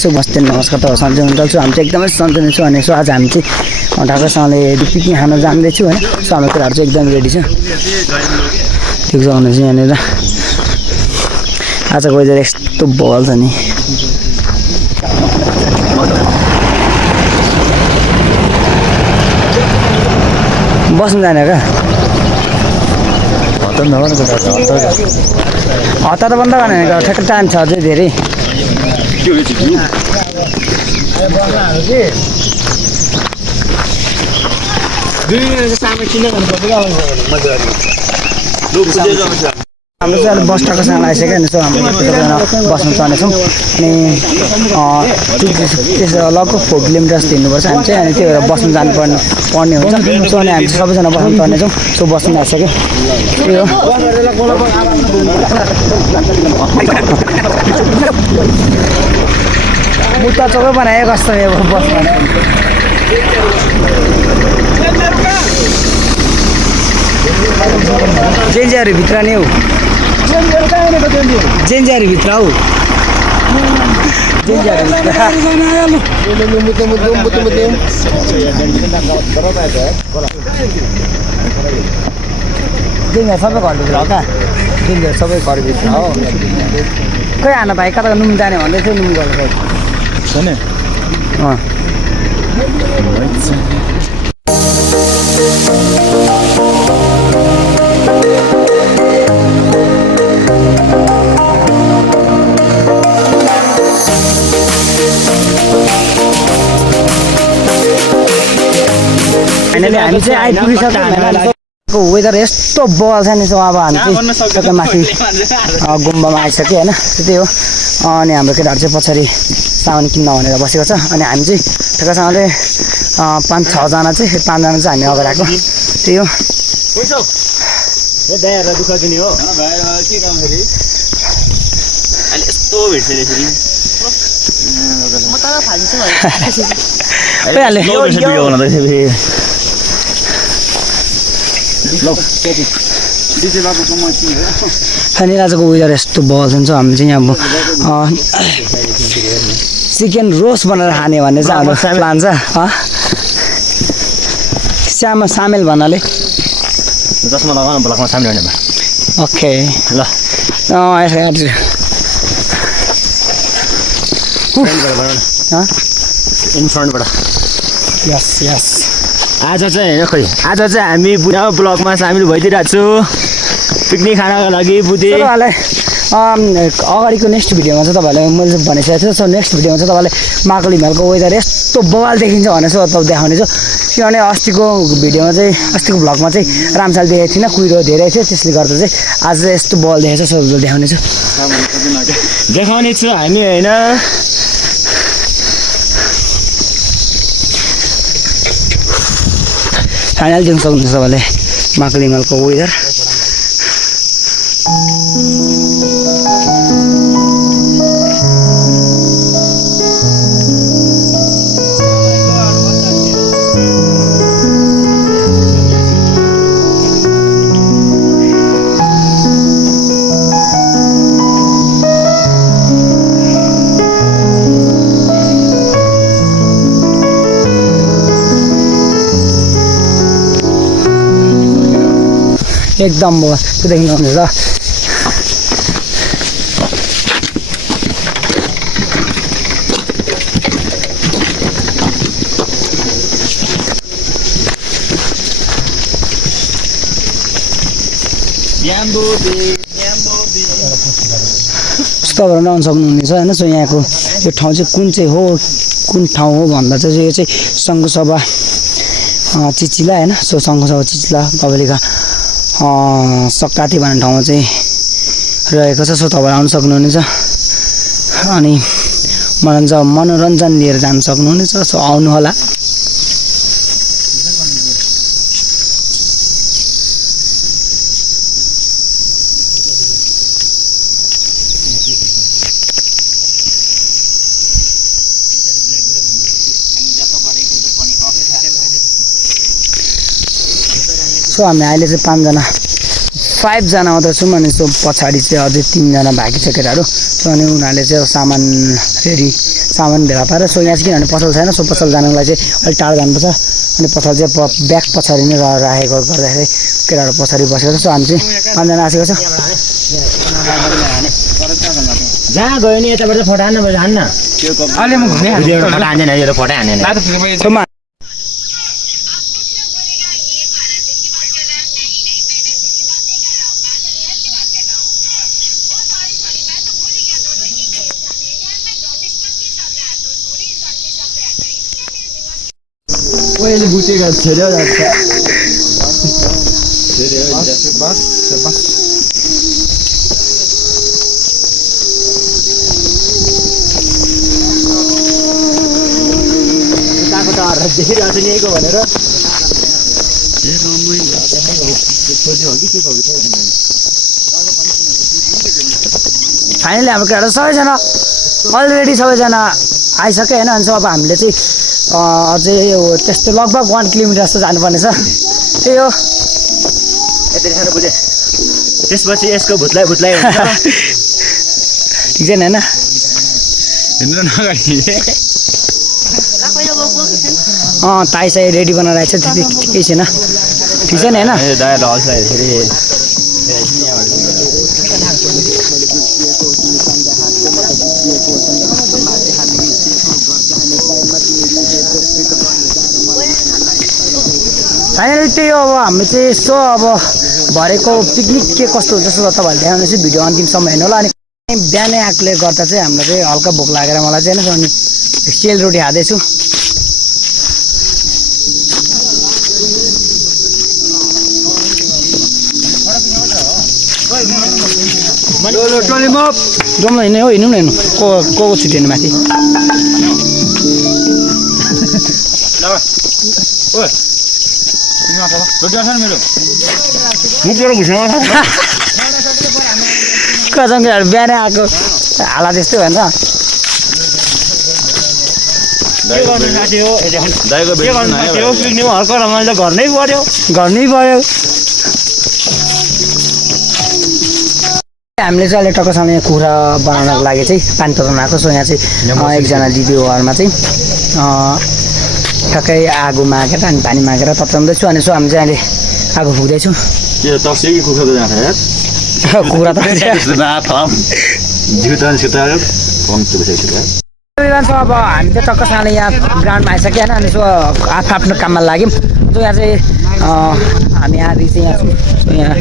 so बस्दै नमस्कार त सन्चै हुनुहुन्छ हामी चाहिँ एकदमै सन्चै छु अनि सो आज हामी चाहिँ ढाकासँगले पिकनिक खान जाँदैछु हैन सो हाम्रो कुराहरू चाहिँ एकदम रेडी छ ठिक छ भने चाहिँ यहाँनिर आजको वेदर यस्तो बल छ नि बस्नु जाने का हतार बन्द गर्ने ठ्याक्क टाइम छ अझै धेरै हाम्रो चाहिँ बस ठाउँसँग आइसक्यो नि सो हाम्रो बस्नु पर्नेछौँ अनि त्यसो लगभग 4 किलोमिटर्स हिँड्नुपर्छ हामी चाहिँ अनि त्यही भएर बस्नु जानुपर्ने हुन्छ सो अनि हामी सबैजना बस्नु पर्नेछौँ सो बस्नु आइसक्यो त्यही हो मुद्दा चौकै बनायो कस्तो बसमा जेन्जियाहरू भित्र नै हो जेन्जियाहरू भित्र हौ जेन्जिया सबै घरभित्र हो क्या जेन्जिया सबै घरभित्र हो खै हान भाइ कता नुम जाने भन्दै थियो नुम गएको छैन फाइनली हामी चाहिँ आइपुगिसक्यो वेदर यस्तो बल छ नि सो अब हामी चाहिँ टक्कै माथि गुम्बामा आइसक्यो होइन त्यही हो अनि हाम्रो केटाहरू चाहिँ पछाडि सामान किन्न भनेर बसेको छ अनि हामी चाहिँ ठक्कसँगले 5-6 जना चाहिँ 5 जना चाहिँ हामी अगाडि आएको त्यही हो अनि आजको वेदर यस्तो बल छ हामी चाहिँ अब चिकन रोस्ट बनाएर खाने भन्ने चाहिँ हाम्रो प्लान छ सामेल भन्नाले जसमा लगाउनु ब्लकमा सामेल हुने भयो ओके ल इन्फ्रन्टबाट यस यस आज चाहिँ होइन खोइ आज चाहिँ हामी बुढा ब्लगमा सामेल भइदिरहेको छु पिकनिक खानको लागि बुझेँ अगाडिको नेक्स्ट भिडियोमा चाहिँ तपाईँहरूलाई मैले भनिसकेको छु सो नेक्स्ट भिडियोमा चाहिँ तपाईँले महाकाली हिमालको वेदर यस्तो बवाल देखिन्छ भनेर चाहिँ तपाईँ देखाउने छु किनभने अस्तिको भिडियोमा चाहिँ अस्तिको भ्लगमा चाहिँ रामसाल देखेको थिइनँ कुहिरो धेरै थियो त्यसले गर्दा चाहिँ आज चाहिँ यस्तो बल देखेको छ सो देखाउने छु देखाउने छु हामी होइन फाइनल देख्न सक्नुहुन्छ तपाईँले महाकाली हिमालको वेदर एकदम त्यो देख्नुहुन्छ तपाईँहरू आउनु सक्नुहुनेछ होइन सो यहाँको यो ठाउँ चाहिँ कुन ठाउँ हो भन्दा चाहिँ यो चाहिँ सङ्घसभा चिचिला होइन सो सङ्घसभा चिचिला कबलिका सक्काती भन्ने ठाउँमा चाहिँ रहेको छ सो तपाईँहरू आउनु सक्नुहुनेछ अनि मनोरञ्जन लिएर जान सक्नुहुनेछ सो आउनु होला सो हामी अहिले चाहिँ 5 जना 5 जना मात्र छौँ अनि सो पछाडि चाहिँ अझै 3 जना बाँकी छ केटाहरू सो अनि उनीहरूले चाहिँ सामान भेला पारेर सो यहाँ चाहिँ किनभने पसल छैन सो पसल जानुको लागि चाहिँ अलिक टाढो जानुपर्छ अनि पसल चाहिँ ब्याग पछाडि नै राखेको गर्दाखेरि केटाहरू पछाडि बसेको छ सो हामी चाहिँ 5 जना आसेको छ जहाँ गयो नि यताबाट फोटो हान्न हान्न अहिले म घुम्ने फोटो हान्दैन यो फोटो हान्दैन पहिले बुटेको छोड्यो देखिरहेको छ नि यहीको भनेर फाइनली हाम्रो केटाहरू सबैजना अलरेडी सबैजना आइसक्यो होइन अनि अब हामीले चाहिँ अझै यो त्यस्तो लगभग 1 किलोमिटर जस्तो जानुपर्ने छ त्यही हो यति खानु बुझे त्यसपछि यसको भुत्लाइ हुन्छ ठिक छैन होइन ताई रेडी बनाएर आएछ त्यति केही छैन ठिक छैन होइन फाइनली त्यही हो अब हामी चाहिँ यसो अब भरेको पिकनिक के कस्तो हुन्छ जस्तो तपाईँहरूले ध्यान चाहिँ भिडियो अन्तिमसम्म हेर्नु होला अनि बिहानै आएकोले गर्दा चाहिँ हामीलाई चाहिँ हल्का भोक लागेर मलाई चाहिँ होइन अनि सेल रोटी खाँदैछु जम्मा हिँड्ने हो हिँड्नु न हेर्नु को छुट्टिनु माथि कसमहरू बिहानै आएको हाला त्यस्तै भन्छ गर्नै पर्यो हामीले चाहिँ अहिले टक्कसँग यहाँ कुखुरा बनाउनको लागि चाहिँ पानी तताउनु आएको सो यहाँ चाहिँ एकजना दिदीको घरमा चाहिँ ठक्कै आगो मागेर अनि पानी मागेर तताउँदैछु अनि सो हामी चाहिँ अहिले आगो फुक्दैछौँ कुखुरा अब हामी चाहिँ टक्कसँगले यहाँ ग्राउन्डमा आइसक्यो होइन अनि सो आफ्नो काममा लाग्यौँ सो यहाँ चाहिँ हामी आधी चाहिँ यहाँ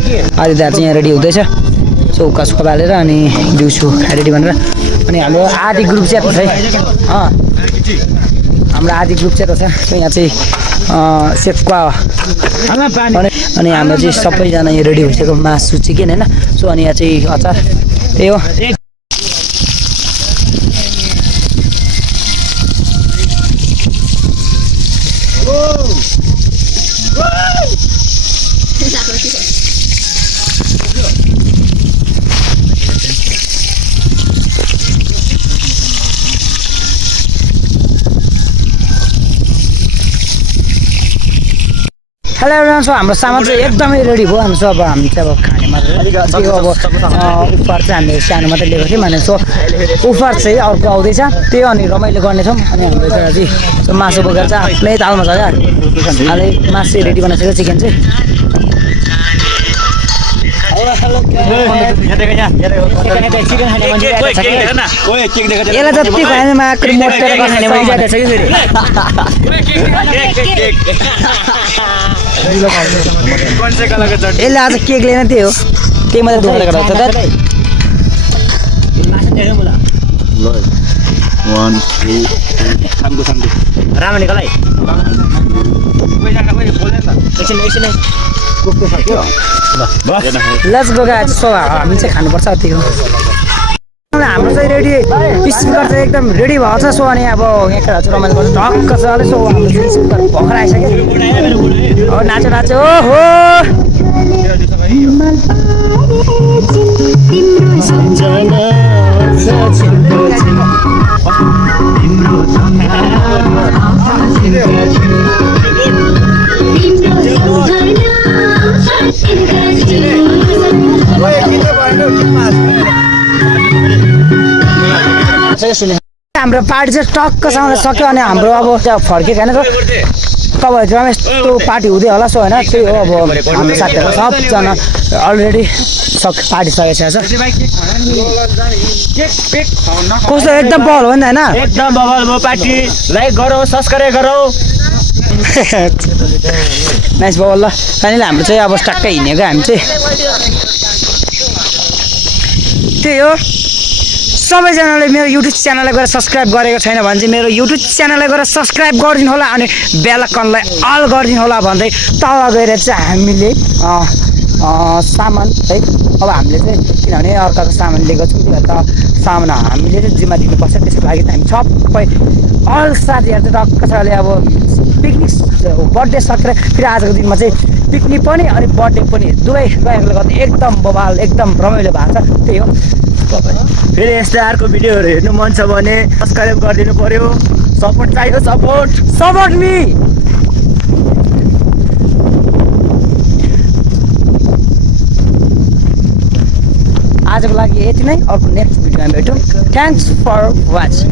आधी दार चाहिँ यहाँ रेडी हुँदैछ सो उकास बालेर अनि दिउँसो रेडी भनेर अनि हाम्रो आधी ग्रुप चाहिँ छ है हाम्रो आधी ग्रुप चाहिँ छ सो यहाँ चाहिँ सेपका अनि हाम्रो चाहिँ सबैजना यहाँ रेडी भइसक्यो मासु चिकन होइन सो अनि यहाँ चाहिँ अचार त्यही हो हेलो एभ्रिवान सो हाम्रो सामान चाहिँ एकदमै रेडी भयो अनि सो अब हामी चाहिँ अब खाने मात्रै अब उपहार चाहिँ हामीले सानो मात्रै लिएको थियौँ अनि सो उपहार चाहिँ अर्को आउँदैछ त्यही अनि रमाइलो गर्नेछौँ अनि हाम्रो एउटा चाहिँ मासु बोकेर चाहिँ आफ्नै तालमा छ क्या अहिले मासु चाहिँ रेडी बनाइसक्यो चिकन चाहिँ यसलाई जति खानेमा मोटेर खाने भइरहेको छ कि फेरि यसले आज केक लिएन त्यही हो त्यही मात्रै धोका गराउँछ त लेट्स गो गाइस सो हामी चाहिँ खानुपर्छ त्यही हो हाम्रो चाहिँ रेडी स्पिकर चाहिँ एकदम रेडी भएको छ सो अनि अब यहाँ केटाहरू रमाइलो गर्छ टक्क छ अरे सो हाम्रो चाहिँ स्पिकर भर्खर आइसक्यो हो नाचो ओहो हाम्रो पार्टी चाहिँ टक्कसँग सक्यो अनि हाम्रो अब फर्केको होइन तपाईँहरूकोमा यस्तो पार्टी हुँदै होला सो होइन त्यही हो अब हाम्रो साथीहरू सबजना अलरेडी पार्टी सकेको छ कस्तो एकदम बल हो नि होइन एकदम बबल भयो पार्टी लाइक गरौ सब्स्क्राइब गरौ नाइस बल ल फाइनली हाम्रो चाहिँ अब टक्कै हिँडेको हामी चाहिँ त्यही हो सबैजनाले मेरो युट्युब च्यानललाई गएर सब्सक्राइब गरेको छैन भने चाहिँ मेरो युट्युब च्यानललाई गएर सब्सक्राइब गरिदिनु होला अनि बेल आइकनलाई अल गरिदिनु होला भन्दै तल गएर चाहिँ हामीले सामान है अब हामीले चाहिँ किनभने अर्काको सामान लिएको छौँ त सामान हामीले चाहिँ जिम्मा दिनुपर्छ त्यसको लागि हामी सबै अल साथीहरू चाहिँ टक्कसँगले अब पिकनिक बर्थडे सकेर फेरि आजको दिनमा चाहिँ पिकनिक पनि अनि बर्थडे पनि दुवै गएकोले गर्दा एकदम बवाल एकदम रमाइलो भएको छ त्यही हो फेरि यस्तै अर्को भिडियोहरू हेर्नु मन छ भने सब्स्क्राइब गरिदिनु पर्यो सपोर्ट चाहियो सपोर्ट मी आजको लागि यति नै अर्को नेक्स्ट भिडियोमा भेटौँ थ्याङ्क्स फर वाचिङ